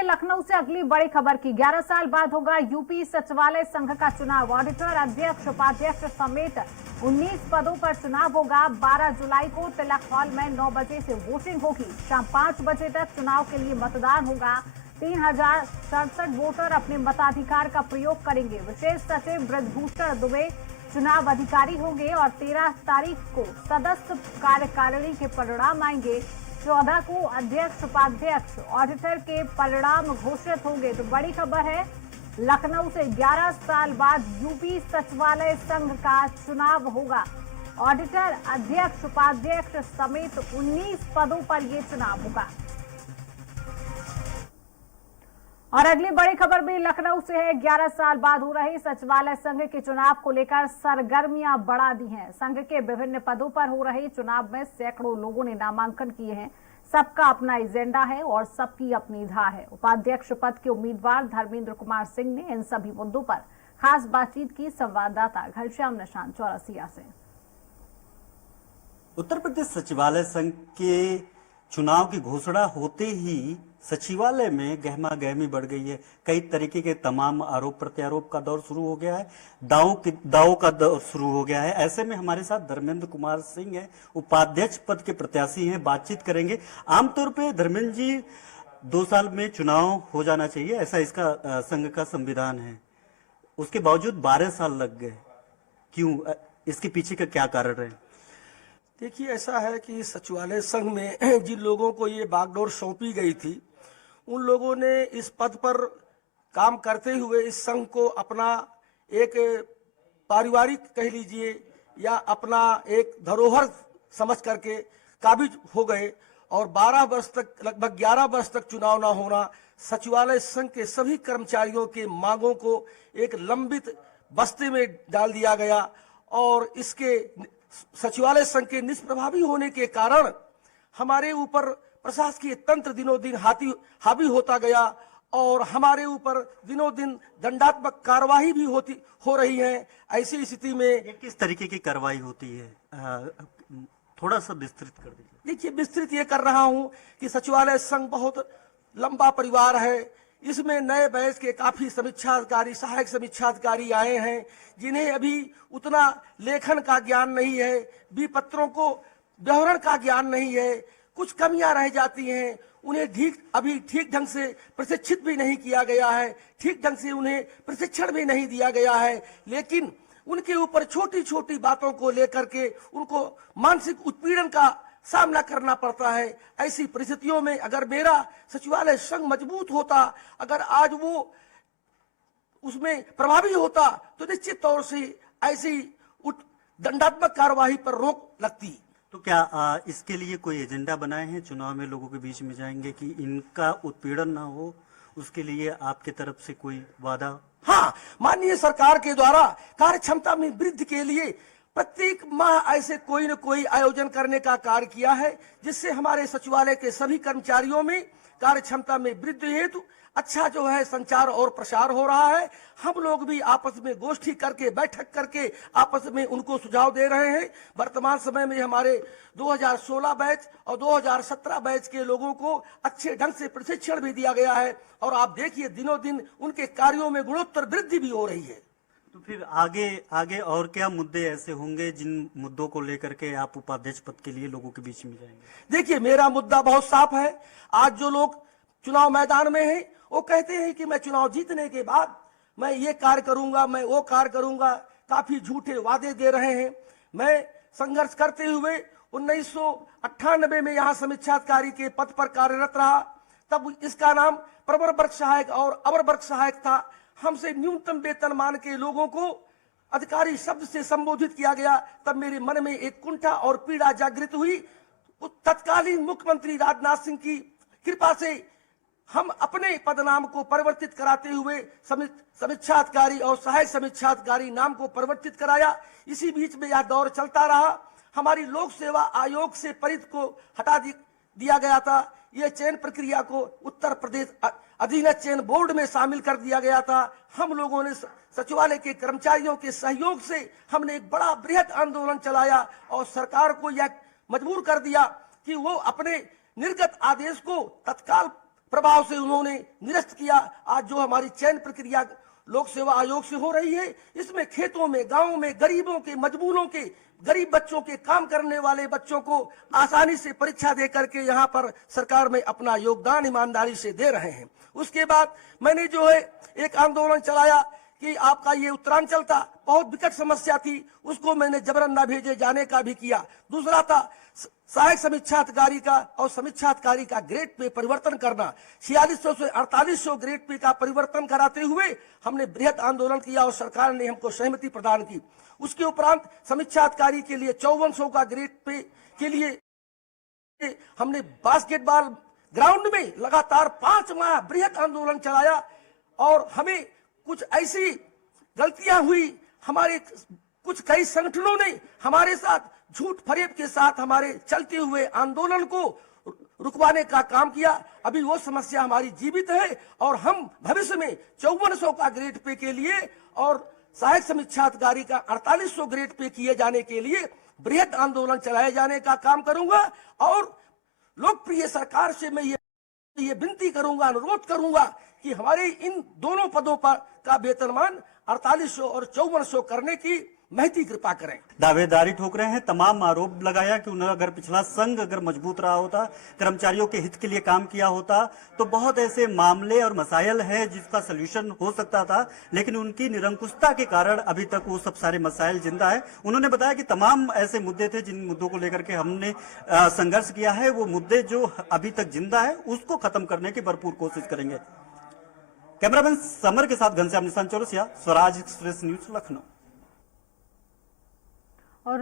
बढ़ेंगे लखनऊ से अगली बड़ी खबर की। 11 साल बाद होगा यूपी सचिवालय संघ का चुनाव। ऑडिटर, अध्यक्ष, उपाध्यक्ष समेत 19 पदों पर चुनाव होगा। 12 जुलाई को तिलक हॉल में 9 बजे से वोटिंग होगी। शाम 5 बजे तक चुनाव के लिए मतदान होगा। 3067 वोटर अपने मताधिकार का प्रयोग करेंगे। विशेष सचिव ब्रजभूषण दुबे चुनाव अधिकारी होंगे और 13 तारीख को सदस्य कार्यकारिणी के परिणाम आएंगे। 14 को अध्यक्ष, उपाध्यक्ष, ऑडिटर के परिणाम घोषित होंगे। तो बड़ी खबर है, लखनऊ से 11 साल बाद यूपी सचिवालय संघ का चुनाव होगा। ऑडिटर, अध्यक्ष, उपाध्यक्ष समेत 19 पदों पर यह चुनाव होगा। और अगली बड़ी खबर भी लखनऊ से है। 11 साल बाद हो रहे सचिवालय संघ के चुनाव को लेकर सरगर्मियां बढ़ा दी हैं। संघ के विभिन्न पदों पर हो रहे चुनाव में सैकड़ों लोगों ने नामांकन किए हैं। सबका अपना एजेंडा है और सबकी अपनी धार है। उपाध्यक्ष पद के उम्मीदवार धर्मेंद्र कुमार सिंह ने इन सभी मुद्दों पर खास बातचीत की। संवाददाता घनश्याम निशान चौरसिया से। उत्तर प्रदेश सचिवालय संघ के चुनाव की घोषणा होते ही सचिवालय में गहमा गहमी बढ़ गई है। कई तरीके के तमाम आरोप प्रत्यारोप का दौर शुरू हो गया है, दावों का दौर शुरू हो गया है। ऐसे में हमारे साथ धर्मेंद्र कुमार सिंह है, उपाध्यक्ष पद के प्रत्याशी हैं। बातचीत करेंगे। आमतौर पे धर्मेंद्र जी, 2 साल में चुनाव हो जाना चाहिए, ऐसा इसका संघ का संविधान है। उसके बावजूद 12 साल लग गए, क्यों? इसके पीछे का क्या कारण है? देखिए, ऐसा है कि सचिवालय संघ में जिन लोगों को ये बागडोर सौंपी गई थी, उन लोगों ने इस पद पर काम करते हुए इस संघ को अपना एक पारिवारिक कह लीजिए या अपना एक धरोहर समझ करके काबिज हो गए। और 12 वर्ष तक, लगभग 11 वर्ष तक चुनाव ना होना सचिवालय संघ के सभी कर्मचारियों के मांगों को एक लंबित बस्ते में डाल दिया गया। और इसके सचिवालय संघ के निष्प्रभावी होने के कारण हमारे ऊपर प्रशासकीय तंत्र दिनों दिन हावी होता गया और हमारे ऊपर दिनों दिन दंडात्मक कार्रवाई भी हो रही है। ऐसी स्थिति में किस तरीके की कार्रवाई होती है, थोड़ा सा विस्तृत कर दीजिए। देखिए, विस्तृत ये कर रहा हूं कि सचिवालय संघ बहुत लंबा परिवार है। इसमें नए बैच के काफी समीक्षा अधिकारी, सहायक समीक्षा अधिकारी आए हैं, जिन्हें अभी उतना लेखन का ज्ञान नहीं है, विपत्रों को व्यवहार का ज्ञान नहीं है। कुछ कमियां रह जाती हैं, उन्हें अभी ठीक ढंग से प्रशिक्षित भी नहीं किया गया है, ठीक ढंग से उन्हें प्रशिक्षण भी नहीं दिया गया है। लेकिन उनके ऊपर छोटी छोटी बातों को लेकर के उनको मानसिक उत्पीड़न का सामना करना पड़ता है। ऐसी परिस्थितियों में अगर मेरा सचिवालय संघ मजबूत होता, अगर आज वो उसमें प्रभावी होता, तो निश्चित तौर से ऐसी दंडात्मक कार्यवाही पर रोक लगती। तो क्या इसके लिए कोई एजेंडा बनाए हैं? चुनाव में लोगों के बीच में जाएंगे कि इनका उत्पीड़न ना हो, उसके लिए आपके तरफ से कोई वादा? हाँ, माननीय सरकार के द्वारा कार्य क्षमता में वृद्धि के लिए प्रत्येक माह ऐसे कोई न कोई आयोजन करने का कार्य किया है, जिससे हमारे सचिवालय के सभी कर्मचारियों में कार्य क्षमता में वृद्धि हेतु अच्छा जो है संचार और प्रसार हो रहा है। हम लोग भी आपस में गोष्ठी करके, बैठक करके आपस में उनको सुझाव दे रहे हैं। वर्तमान समय में हमारे 2016 बैच और 2017 बैच के लोगों को अच्छे ढंग से प्रशिक्षण भी दिया गया है। और आप देखिए, दिनों दिन उनके कार्यों में गुणोत्तर वृद्धि भी हो रही है। तो फिर आगे और क्या मुद्दे ऐसे होंगे जिन मुद्दों को लेकर के आप उपाध्यक्ष पद के लिए लोगों के बीच में जाएंगे? देखिए, मेरा मुद्दा बहुत साफ है। आज जो लोग चुनाव मैदान में हैं, वो कहते हैं कि मैं चुनाव जीतने के बाद मैं ये कार्य करूंगा, मैं वो कार्य करूंगा। काफी झूठे वादे दे रहे हैं। मैं संघर्ष करते हुए 1998 में यहाँ समीक्षा अधिकारी के पद पर कार्यरत रहा। तब इसका नाम प्रवर वर्ग सहायक और अवर वर्ग सहायक था। हमसे न्यूनतम वेतन मान के लोगों को अधिकारी शब्द से संबोधित किया गया। तब मेरे मन में एक कुंठा और पीड़ा जागृत हुई। तत्कालीन मुख्यमंत्री राजनाथ सिंह की कृपा से हम अपने पदनाम को परिवर्तित कराते हुए समीक्षा अधिकारी और सहायक समीक्षा अधिकारी नाम को परिवर्तित कराया। इसी बीच में यह दौर चलता रहा। हमारी लोक सेवा आयोग से परिध को हटा दिया गया था। यह चयन प्रक्रिया को उत्तर प्रदेश अधीनस्थ चयन बोर्ड में शामिल कर दिया गया था। हम लोगों ने सचिवालय के कर्मचारियों के सहयोग से हमने एक बड़ा बृहद आंदोलन चलाया और सरकार को यह मजबूर कर दिया कि वो अपने निर्गत आदेश को तत्काल प्रभाव से उन्होंने निरस्त किया। आज जो हमारी चयन प्रक्रिया लोक सेवा आयोग से हो रही है, इसमें खेतों में, गांवों में गरीबों के, मजबूरों के, गरीब बच्चों के, काम करने वाले बच्चों को आसानी से परीक्षा दे करके यहाँ पर सरकार में अपना योगदान ईमानदारी से दे रहे हैं। उसके बाद मैंने जो है एक आंदोलन चलाया कि आपका ये उत्तरांचल था, बहुत विकट समस्या थी, उसको मैंने जबरन न भेजे जाने का भी किया। दूसरा था सहायक समीक्षाधिकारी का और समीक्षाधिकारी का ग्रेड पे परिवर्तन करना। 4600 से 4800 ग्रेड पे का परिवर्तन कराते हुए हमने बृहद आंदोलन किया और सरकार ने हमको सहमति प्रदान की। उसके उपरांत समीक्षाधिकारी के लिए 5400 का ग्रेड पे के लिए हमने बास्केटबॉल ग्राउंड में लगातार 5 माह बृहद आंदोलन चलाया और हमें कुछ ऐसी गलतियां हुई, हमारे कुछ कई संगठनों ने हमारे साथ झूठ फरेब के साथ हमारे चलते हुए आंदोलन को रुकवाने का काम किया। अभी वो समस्या हमारी जीवित है और हम भविष्य में 5400 का ग्रेड पे के लिए और सहायक समीक्षाधिकारी का 4800 ग्रेड पे किए जाने के लिए बृहद आंदोलन चलाए जाने का काम करूंगा। और लोकप्रिय सरकार से मैं ये विनती करूंगा, अनुरोध करूंगा कि हमारे इन दोनों पदों पर का वेतनमान 4800 और 5400 करने की महती कृपा करें। दावेदारी ठोक रहे हैं, तमाम आरोप लगाया कि उन्हें अगर पिछला संघ अगर मजबूत रहा होता, कर्मचारियों के हित के लिए काम किया होता, तो बहुत ऐसे मामले और मसाइल हैं जिसका सलूशन हो सकता था, लेकिन उनकी निरंकुशता के कारण अभी तक वो सब सारे मसाइल जिंदा है। उन्होंने बताया कि तमाम ऐसे मुद्दे थे जिन मुद्दों को लेकर के हमने संघर्ष किया है, वो मुद्दे जो अभी तक जिंदा है उसको खत्म करने की भरपूर कोशिश करेंगे। कैमरामैन समर के साथ घनश्याम निशान चौरसिया, स्वराज एक्सप्रेस न्यूज, लखनऊ। और